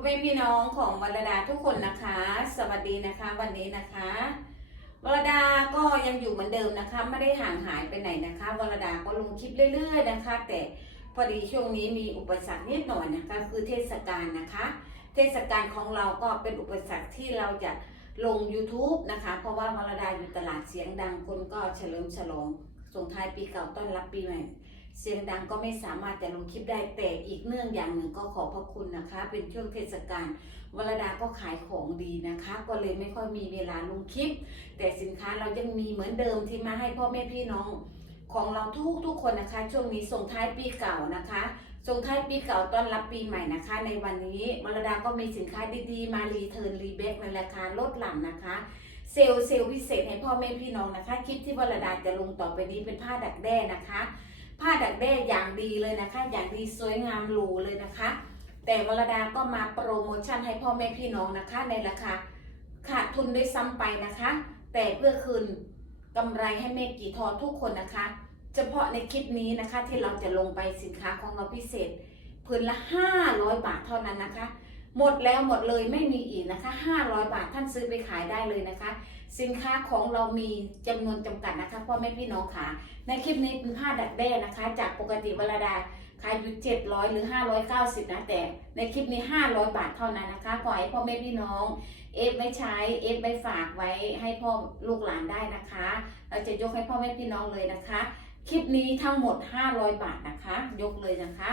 อแม่พี่น้องของวรดาทุกคนนะคะ สวัสดีนะคะ วันนี้นะคะวรดาก็ยังอยู่เหมือนเดิมนะคะ ไม่ได้ห่างหายไปไหนนะคะวรดาก็ลงคลิปเรื่อย ๆ นะคะ แต่พอดีช่วงนี้มีอุปสรรคนิดหน่อยนะคะ คือเทศกาลนะคะ เทศกาลของเราก็เป็นอุปสรรคที่เราจะลง YouTube นะคะ เพราะว่าวรดาอยู่ตลาดเสียงดังคนก็เฉลิมฉลองส่งท้ายปีเก่าต้อนรับปีใหม่ เสียงดังก็ไม่สามารถจะลงคลิปได้แต่อีกเนื่องอย่างหนึ่งก็ขอพระคุณนะคะ เป็นช่วงเทศกาลวรดาก็ขายของดีนะคะ ก็เลยไม่ค่อยมีเวลาลงคลิป แต่สินค้าเรายังมีเหมือนเดิมที่มาให้พ่อแม่พี่น้องของเราทุกทุกคนนะคะ ช่วงนี้ส่งท้ายปีเก่านะคะส่งท้ายปีเก่าต้อนรับปีใหม่นะคะ ในวันนี้วรดาก็มีสินค้าดีๆ มารีเทิร์นรีแบ็กในราคาลดหลั่นนะคะเซลล์เซลล์พิเศษให้พ่อแม่พี่น้องนะคะ คลิปที่วรดาจะลงต่อไปนี้เป็นผ้าดักแด้นะคะ ผ้าดักแด้อย่างดีเลยนะคะ อย่างดีสวยงามหรูเลยนะคะ แต่วรดาก็มาโปรโมชั่นให้พ่อแม่พี่น้องนะคะในราคาขาดทุนด้วยซ้ำไปนะคะ แต่เพื่อคืนกำไรให้แม่กี่ทอทุกคนนะคะ เฉพาะในคลิปนี้นะคะที่เราจะลงไปสินค้าของเราพิเศษพื้นละ 500 บาทเท่านั้นนะคะ หมดแล้วหมดเลยไม่มีอีกนะคะ 500 บาทท่านซื้อไปขายได้เลยนะคะ สินค้าของเรามีจำนวนจำกัดนะคะพ่อแม่พี่น้องค่ะ ในคลิปนี้เป็นผ้าดักแด้นะคะ จากปกติเวลาดาขายอยู่700 หรือ 590 นะแต่ในคลิปนี้ 500 บาทเท่านั้นนะคะขอให้พ่อแม่พี่น้องเอฟไม่ใช้เอฟไม่ฝากไว้ให้พ่อลูกหลานได้นะคะ เราจะยกให้พ่อแม่พี่น้องเลยนะคะ คลิปนี้ทั้งหมด 500 บาทนะคะ ยกเลยนะคะ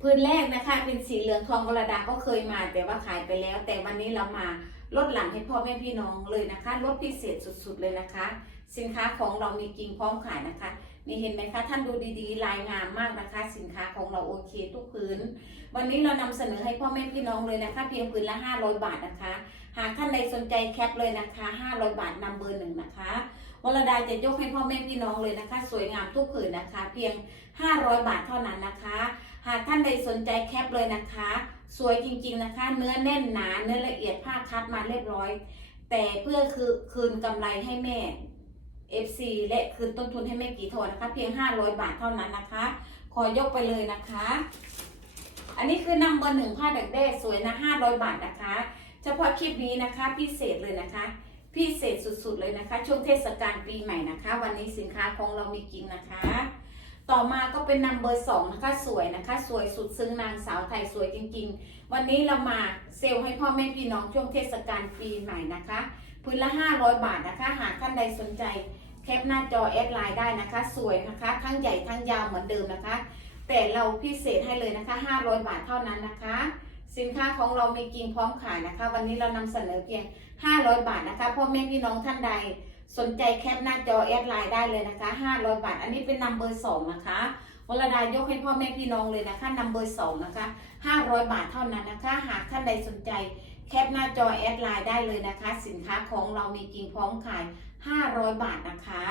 พื้นแรกนะคะ เป็นสีเหลืองทองวรดาก็เคยมาแต่ว่าขายไปแล้ว แต่วันนี้เรามาลดหลังให้พ่อแม่พี่น้องเลยนะคะลดพิเศษสุดๆเลยนะคะ สินค้าของเรามีจริงพร้อมขายนะคะนี่เห็นไหมคะท่านดูดีๆ ลายงามมากนะคะ สินค้าของเราโอเคทุกพื้น วันนี้เรานำเสนอให้พ่อแม่พี่น้องเลยนะคะ เพียงพื้นละ 500 บาทนะคะ หากท่านใดสนใจแคปเลยนะคะ 500 บาทนำเบอร์หนึ่งนะคะ วรดาจะยกให้พ่อแม่พี่น้องเลยนะคะ สวยงามทุกผืนนะคะ เพียง 500 บาทเท่านั้นนะคะ หากท่านใดสนใจแคปเลยนะคะ สวยจริงๆนะคะ เนื้อแน่นหนาเนื้อละเอียดผ้าคัดมาเรียบร้อย แต่เพื่อคือคืนกำไรให้แม่ FC และคืนต้นทุนให้แม่กี่โทนะคะ เพียง 500 บาทเท่านั้นนะคะ ขอยกไปเลยนะคะ อันนี้คือนัมเบอร์หนึ่งผ้าดักแด้สวยนะ500 บาทนะคะ เฉพาะคลิปนี้นะคะพิเศษเลยนะคะ พิเศษสุดๆเลยนะคะ ช่วงเทศกาลปีใหม่นะคะ วันนี้สินค้าของเรามีจริงนะคะ ต่อมาก็เป็นนัมเบอร์สองนะคะ สวยนะคะ สวยสุดซึ้งนางสาวไทยสวยจริง ๆ วันนี้เรามาเซลให้พ่อแม่พี่น้องช่วงเทศกาลปีใหม่นะคะ พื้นละ 500 บาทนะคะ หากท่านใดสนใจแคปหน้าจอแอดไลน์ได้นะคะ สวยนะคะ ทั้งใหญ่ทั้งยาวเหมือนเดิมนะคะ แต่เราพิเศษให้เลยนะคะ 500 บาทเท่านั้นนะคะ สินค้าของเรามีจริงพร้อมขายนะคะ วันนี้เรานำเสนอเพียง 500 บาทนะคะพ่อแม่พี่น้องท่านใด สนใจแคปหน้าจอแอดไลน์ได้เลยนะคะ 500 บาท อันนี้เป็นนัมเบอร์สองนะคะวรดายกให้พ่อแม่พี่น้องเลยนะคะนัมเบอร์สองนะคะ500 บาทเท่านั้นนะคะ หากท่านใดสนใจแคปหน้าจอแอดไลน์ได้เลยนะคะ สินค้าของเรามีจริงพร้อมขาย 500 บาทนะคะ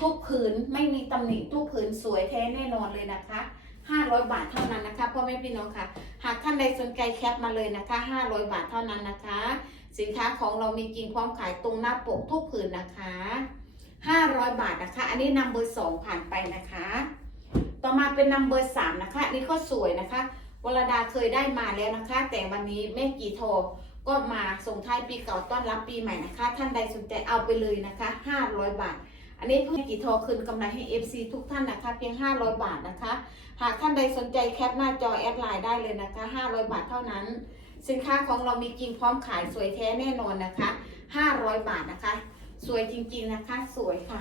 ทุกผืนไม่มีตำหนิทุกผืนสวยแท้แน่นอนเลยนะคะ 500 บาทเท่านั้นนะคะพ่อแม่พี่น้องค่ะ หากท่านใดสนใจแคปมาเลยนะคะ 500 บาทเท่านั้นนะคะ สินค้าของเรามีจริงพร้อมขายตรงหน้าปกทุกผืนนะคะ 500 บาทนะคะ อันนี้นำเบอร์สองผ่านไปนะคะ ต่อมาเป็นนำเบอร์สามนะคะอันนี่ก็สวยนะคะวรดาเคยได้มาแล้วนะคะ แต่วันนี้แม่กี่โทรก็มาส่งท้ายปีเก่าต้อนรับปีใหม่นะคะ ท่านใดสนใจเอาไปเลยนะคะ 500 บาท อันนี้เพื่อกี่โทรคืนกำไรให้ FC ทุกท่านนะคะ เพียง 500 บาทนะคะ หากท่านใดสนใจแคปหน้าจอแอดไลน์ได้เลยนะคะ 500 บาทเท่านั้น สินค้าของเรามีจริงพร้อมขายสวยแท้แน่นอนนะคะ 500 บาทนะคะ สวยจริงๆนะคะ สวยค่ะ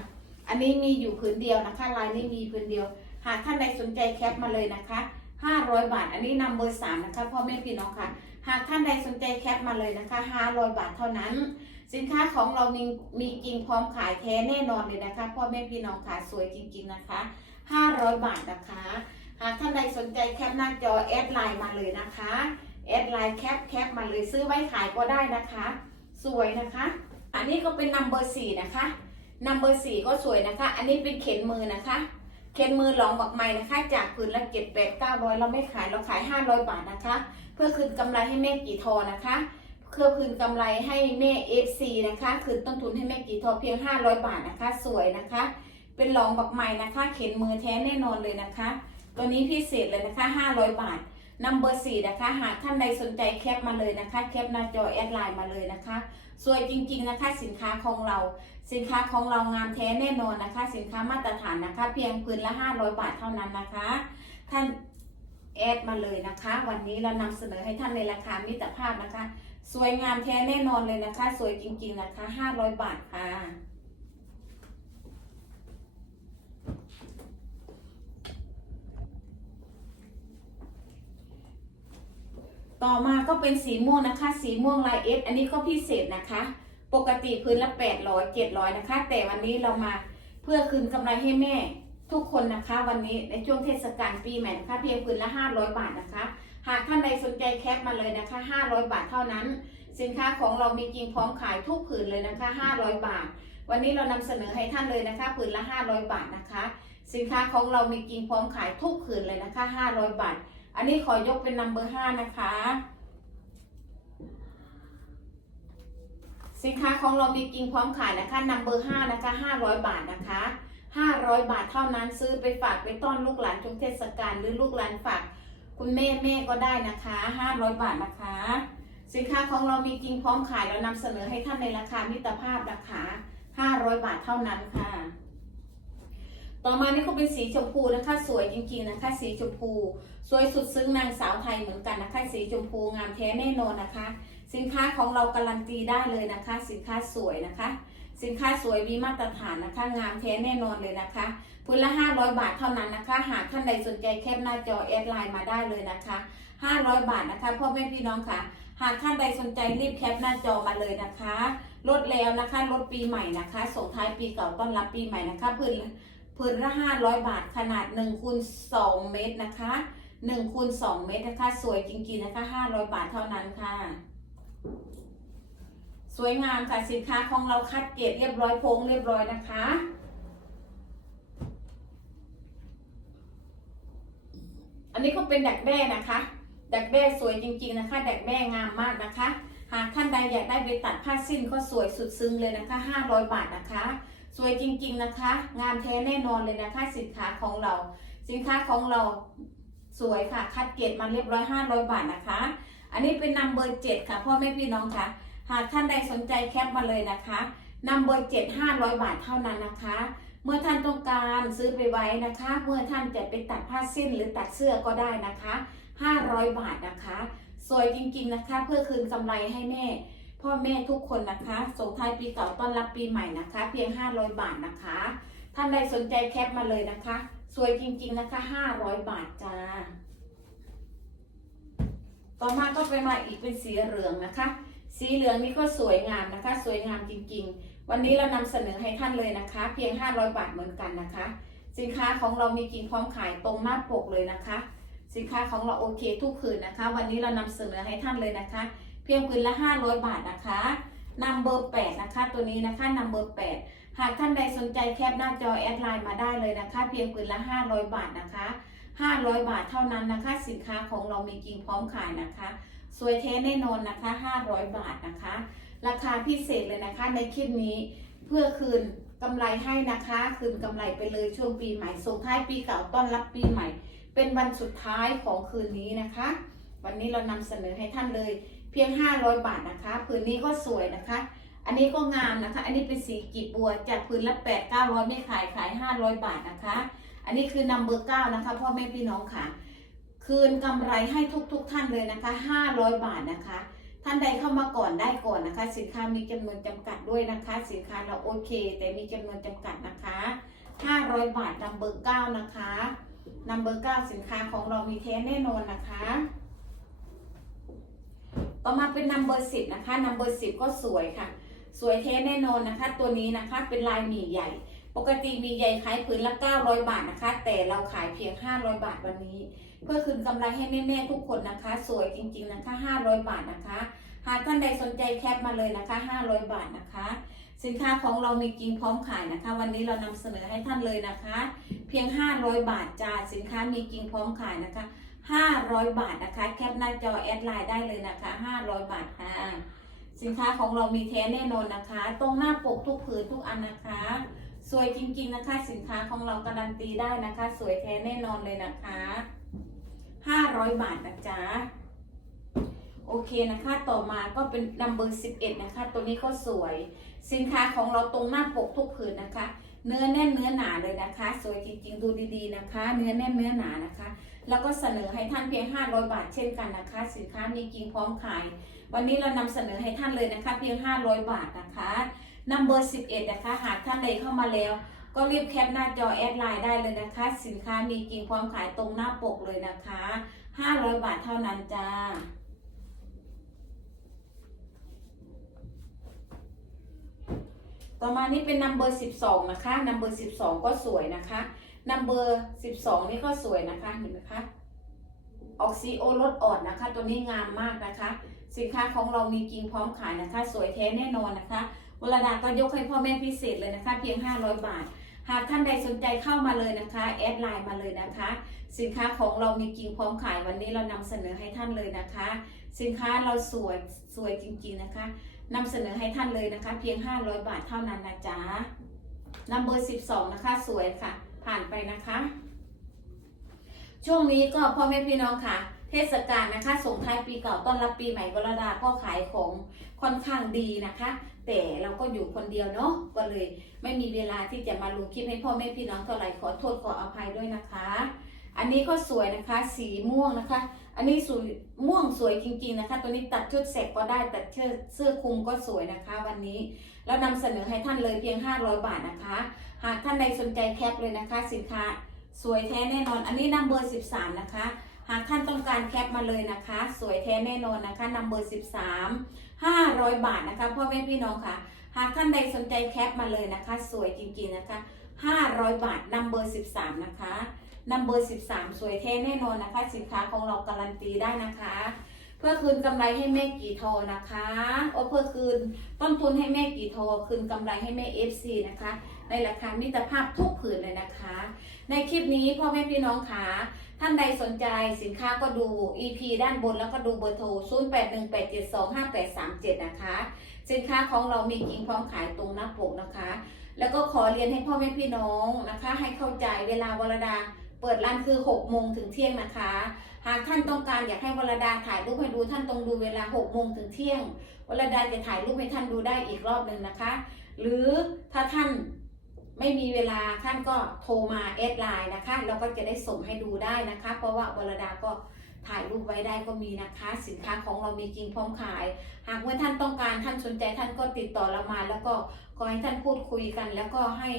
อันนี้มีอยู่ผืนเดียวนะคะ ลายนี้มีผืนเดียว หากท่านใดสนใจแคปมาเลยนะคะ 500 บาท อันนี้นำเบอร์สามนะคะพ่อแม่พี่น้องค่ะ หากท่านใดสนใจแคปมาเลยนะคะ 500 บาทเท่านั้น สินค้าของเรามีมีจริงพร้อมขายแท้แน่นอนเลยนะคะพ่อแม่พี่น้องค่ะสวยจริง ๆนะคะ 500 บาทนะคะ หากท่านใดสนใจแคปหน้าจอแอดไลน์มาเลยนะคะแอดไลน์แคปแคปมาเลยซื้อไว้ขายก็ได้นะคะ สวยนะคะ อันนี้ก็เป็นนัมเบอร์สี่นะคะนัมเบอร์สี่ก็สวยนะคะ อันนี้เป็นเข็นมือนะคะ เข็นมือหลองบักไม้นะคะ จากผืนละเจ็ดแปดเก้าร้อยเราไม่ขายเราขายห้าร้อยบาทนะคะ เพื่อคืนกำไรให้แม่กี่ทอนะคะ เพื่อคืนกำไรให้แม่เอฟซีนะคะ คืนต้นทุนให้แม่กีทอเพียงห้าร้อยบาทนะคะ สวยนะคะ เป็นหลองบักไม้นะคะ เข็นมือแท้แน่นอนเลยนะคะ ตัวนี้พิเศษเลยนะคะ 500 บาทนัมเบอร์สี่นะคะ หากท่านใดสนใจแคปมาเลยนะคะ แคปหน้าจอแอดไลน์มาเลยนะคะ สวยจริงๆนะคะ สินค้าของเรา สินค้าของเรางามแท้แน่นอนนะคะ สินค้ามาตรฐานนะคะ เพียงพื้นละ 500 บาทเท่านั้นนะคะ ท่านแอดมาเลยนะคะ วันนี้เรานำเสนอให้ท่านในราคามิตรภาพนะคะ สวยงามแท้แน่นอนเลยนะคะ สวยจริงๆนะคะ500บาทค่ะ ต่อมาก็เป็นสีม่วงนะคะ สีม่วงลายเอสอันนี้ก็พิเศษนะคะ ปกติพื้นละ800 700นะคะ แต่วันนี้เรามาเพื่อคืนกำไรให้แม่ทุกคนนะคะ วันนี้ในช่วงเทศกาลปีใหม่นะคะ เพียงพื้นละ500บาทนะคะ หากท่านใดสนใจแคปมาเลยนะคะ 500 บาทเท่านั้น สินค้าของเรามีจริงพร้อมขายทุกผืนเลยนะคะ 500 บาท วันนี้เรานำเสนอให้ท่านเลยนะคะ ผืนละ 500 บาทนะคะ สินค้าของเรามีจริงพร้อมขายทุกผืนเลยนะคะ 500 บาท อันนี้ขอยกเป็นนัมเบอร์ห้านะคะ สินค้าของเรามีจริงพร้อมขายนะคะนัมเบอร์ห้านะคะห้าร้อยบาทนะคะห้าร้อยบาทเท่านั้นซื้อไปฝากไปต้อนลูกหลานช่วงเทศกาลหรือลูกหลานฝาก คุณแม่แม่ก็ได้นะคะห้าร้อยบาทนะคะ สินค้าของเรามีจริงพร้อมขายเรานำเสนอให้ท่านในราคามิตรภาพนะคะห้าร้อยบาทเท่านั้นค่ะ ต่อมานี่ก็เป็นสีชมพูนะคะ สวยจริงๆนะคะ สีชมพู สวยสุดซึ้งนางสาวไทยเหมือนกันนะคะ สีชมพูงามแท้แน่นอนนะคะ สินค้าของเราการันตีได้เลยนะคะ สินค้าสวยนะคะ สินค้าสวยมีมาตรฐานนะคะ งามแท้แน่นอนเลยนะคะพื้นละ 500 บาทเท่านั้นนะคะ หากท่านใดสนใจแคปหน้าจอแอดไลน์มาได้เลยนะคะ 500 บาทนะคะพ่อแม่พี่น้องค่ะ หากท่านใดสนใจรีบแคปหน้าจอมาเลยนะคะลดแล้วนะคะลดปีใหม่นะคะส่งท้ายปีเก่าต้อนรับปีใหม่นะคะพื้นพื้นละ 500 บาทขนาด1คูณ2เมตรนะคะ1คูณ2เมตรนะคะ สวยจริงๆนะคะ 500 บาทเท่านั้นค่ะ สวยงามค่ะสินค้าของเราคัดเกรดเรียบร้อยโพงเรียบร้อยนะคะ อันนี้ก็เป็นดักแด้นะคะ ดักแด้สวยจริง ๆนะคะ ดักแด้งามมากนะคะ หากท่านใดอยากได้ไปตัดผ้าสิ้นก็สวยสุดซึ้งเลยนะคะ 500 บาทนะคะ สวยจริง ๆนะคะ งามแท้แน่นอนเลยนะคะ สินค้าของเรา สินค้าของเราสวยค่ะ คัดเกรดมาเรียบร้อย 500 บาทนะคะ อันนี้เป็นนัมเบอร์เจ็ดค่ะพ่อแม่พี่น้องค่ะ หากท่านใดสนใจแคปมาเลยนะคะนัมเบอร์เจ็ดห้าร้อยบาทเท่านั้นนะคะ เมื่อท่านต้องการซื้อไปไว้นะคะ เมื่อท่านจะไปตัดผ้าสิ้นหรือตัดเสื้อก็ได้นะคะ500บาทนะคะ สวยจริงๆนะคะ เพื่อคืนกำไรให้แม่ พ่อแม่ทุกคนนะคะส่งท้ายปีเก่าต้อนรับปีใหม่นะคะ เพียง500บาทนะคะ ท่านใดสนใจแคปมาเลยนะคะ สวยจริงๆนะคะ500บาทจ้าต่อมาก็ไปมาอีกเป็นสีเหลืองนะคะ สีเหลืองนี่ก็สวยงามนะคะ สวยงามจริงๆ วันนี้เรานำเสนอให้ท่านเลยนะคะ เพียง 500 บาทเหมือนกันนะคะ สินค้าของเรามีจริงพร้อมขายตรงหน้าปกเลยนะคะ สินค้าของเราโอเคทุกคืนนะคะ วันนี้เรานำเสนอให้ท่านเลยนะคะ เพียงคืนละ 500 บาทนะคะนัมเบอร์8นะคะ ตัวนี้นะคะนัมเบอร์8หากท่านใดสนใจแคปหน้าจอแอดไลน์มาได้เลยนะคะ เพียงคืนละ 500 บาทนะคะ 500 บาทเท่านั้นนะคะ สินค้าของเรามีจริงพร้อมขายนะคะ สวยเทแน่นอนนะคะ 500 บาทนะคะ ราคาพิเศษเลยนะคะ ในคลิปนี้เพื่อคืนกำไรให้นะคะ คืนกำไรไปเลยช่วงปีใหม่ส่งท้ายปีเก่าต้อนรับปีใหม่ เป็นวันสุดท้ายของคืนนี้นะคะ วันนี้เรานำเสนอให้ท่านเลยเพียง 500 บาทนะคะผืนนี้ก็สวยนะคะ อันนี้ก็งามนะคะ อันนี้เป็นสีกีบบัวจากผืนละ 8 900 ไม่ขายขาย 500 บาทนะคะ อันนี้คือนัมเบอร์9นะคะพ่อแม่พี่น้องค่ะ คืนกำไรให้ทุกๆทท่านเลยนะคะ 500 บาทนะคะ ท่านใดเข้ามาก่อนได้ก่อนนะคะ สินค้ามีจำนวนจำกัดด้วยนะคะ สินค้าเราโอเค แต่มีจำนวนจำกัดนะคะ 500 บาทนัมเบอร์9นะคะนัมเบอร์9สินค้าของเรามีแท้แน่นอนนะคะ ต่อมาเป็นนัมเบอร์10นะคะนัมเบอร์10 ก็สวยค่ะ สวยแท้แน่นอนนะคะ ตัวนี้นะคะเป็นลายหมี่ใหญ่ ปกติมีใหญ่ขายผืนละ 900 บาทนะคะ แต่เราขายเพียง 500 บาทวันนี้ เพื่อคืนกำไรให้แม่ๆทุกคนนะคะ สวยจริง ๆนะคะ 500 บาทนะคะ หากท่านใดสนใจแคปมาเลยนะคะ 500 บาทนะคะ สินค้าของเรามีจริงพร้อมขายนะคะ วันนี้เรานำเสนอให้ท่านเลยนะคะ เพียง 500 บาทจ้าสินค้ามีจริงพร้อมขายนะคะ 500 บาทนะคะ แคปหน้าจอแอดไลน์ได้เลยนะคะ 500 บาทค่ะสินค้าของเรามีแท้แน่นอนนะคะ ตรงหน้าปกทุกผืนทุกอันนะคะ สวยจริงๆนะคะ สินค้าของเราการันตีได้นะคะ สวยแท้แน่นอนเลยนะคะ 500 บาทนะจ๊ะโอเคนะคะต่อมาก็เป็นนัมเบอร์11 นะคะ ตัวนี้ก็สวย สินค้าของเราตรงหน้าปกทุกผืนนะคะ เนื้อแน่นเนื้อหนาเลยนะคะ สวยจริงๆ ดูดีๆนะคะ เนื้อแน่นเนื้อหนานะคะ แล้วก็เสนอให้ท่านเพียง 500 บาทเช่นกันนะคะ สินค้ามีจริงพร้อมขาย วันนี้เรานำเสนอให้ท่านเลยนะคะ เพียง 500 บาทนะคะนัมเบอร์11 นะคะ หากท่านใดเข้ามาแล้ว ก็รีบแคปหน้าจอแอดไลน์ได้เลยนะคะ สินค้ามีจริงพร้อมขายตรงหน้าปกเลยนะคะ 500 บาทเท่านั้นจ้าต่อมานี่เป็นนัมเบอร์12นะคะนัมเบอร์12ก็สวยนะคะนัมเบอร์12นี่ก็สวยนะคะเห็นไหมคะออกซีโอรสอ่อนนะคะ ตัวนี้งามมากนะคะ สินค้าของเรามีจริงพร้อมขายนะคะ สวยแท้แน่นอนนะคะวรดาก็ยกให้พ่อแม่พิเศษเลยนะคะ เพียง 500 บาท หากท่านใดสนใจเข้ามาเลยนะคะแอดไลน์มาเลยนะคะ สินค้าของเรามีจริงพร้อมขายวันนี้เรานำเสนอให้ท่านเลยนะคะ สินค้าเราสวยสวยจริงๆนะคะนำเสนอให้ท่านเลยนะคะ เพียง 500 บาทเท่านั้นนะจ๊ะนัมเบอร์ 12 นะคะ สวยค่ะ ผ่านไปนะคะ ช่วงนี้ก็พ่อแม่พี่น้องค่ะ เทศกาลนะคะ ส่งท้ายปีเก่าต้อนรับปีใหม่วรดาก็ขายของค่อนข้างดีนะคะ แต่เราก็อยู่คนเดียวเนาะก็เลยไม่มีเวลาที่จะมาลงคลิปให้พ่อแม่พี่น้องเท่าไหร่ขอโทษขออภัยด้วยนะคะ อันนี้ก็สวยนะคะ สีม่วงนะคะ อันนี้สวยม่วงสวยจริง ๆนะคะ ตัวนี้ตัดชุดเสกก็ได้ตัดเสื้อเสื้อคลุมก็สวยนะคะ วันนี้แล้วนำเสนอให้ท่านเลยเพียง 500 บาทนะคะ หากท่านใดสนใจแคปเลยนะคะ สินค้าสวยแท้แน่นอน อันนี้นัมเบอร์ 13 นะคะ หากท่านต้องการแคปมาเลยนะคะ สวยแท้แน่นอนนะคะนัมเบอร์13 500 บาทนะคะพ่อแม่พี่น้องค่ะ หากท่านใดสนใจแคปมาเลยนะคะ สวยจริงๆนะคะ 500 บาทนัมเบอร์13 นะคะนัมเบอร์13 สวยแท้แน่นอนนะคะ สินค้าของเราการันตีได้นะคะ เพื่อคืนกำไรให้แม่กี่ทอนะคะโอ้เพื่อคืนต้นทุนให้แม่กี่ทอ คืนกำไรให้แม่ FC นะคะ ในราคามิตรภาพทุกผืนเลยนะคะ ในคลิปนี้พ่อแม่พี่น้องค่ะท่านใดสนใจสินค้าก็ดู EP ด้านบนแล้วก็ดูเบอร์โทร 0818725837 นะคะ สินค้าของเรามีจริงพร้อมขายตรงหน้าปกนะคะ แล้วก็ขอเรียนให้พ่อแม่พี่น้องนะคะ ให้เข้าใจเวลาวรดาเปิดร้านคือ 6 โมงถึงเที่ยงนะคะ หากท่านต้องการอยากให้วรดาถ่ายรูปให้ดูท่านต้องดูเวลา6โมงถึงเที่ยงวรดาจะถ่ายรูปให้ท่านดูได้อีกรอบหนึ่งนะคะ หรือถ้าท่านไม่มีเวลาท่านก็โทรมาแอดไลน์นะคะ เราก็จะได้ส่งให้ดูได้นะคะ เพราะว่าวรดาก็ถ่ายรูปไว้ได้ก็มีนะคะ สินค้าของเรามีจริงพร้อมขาย หากเมื่อท่านต้องการท่านสนใจท่านก็ติดต่อเรามา แล้วก็ขอให้ท่านพูดคุยกัน แล้วก็ให้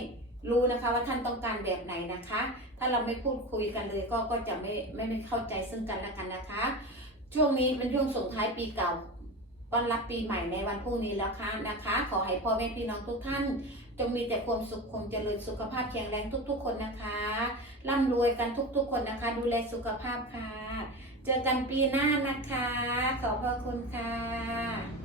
รู้นะคะว่าท่านต้องการแบบไหนนะคะ ถ้าเราไม่พูดคุยกันเลยก็ก็จะไม่ไม่ไม่เข้าใจซึ่งกันและกันนะคะ ช่วงนี้เป็นช่วงส่งท้ายปีเก่าต้อนรับปีใหม่ในวันพรุ่งนี้แล้วค่ะนะคะ ขอให้พ่อแม่พี่น้องทุกท่าน จงมีแต่ความสุขความเจริญสุขภาพแข็งแรงทุก ๆ คนนะคะร่ำรวยกันทุก ๆ คนนะคะ ดูแลสุขภาพค่ะ เจอกันปีหน้านะคะ ขอบพระคุณค่ะ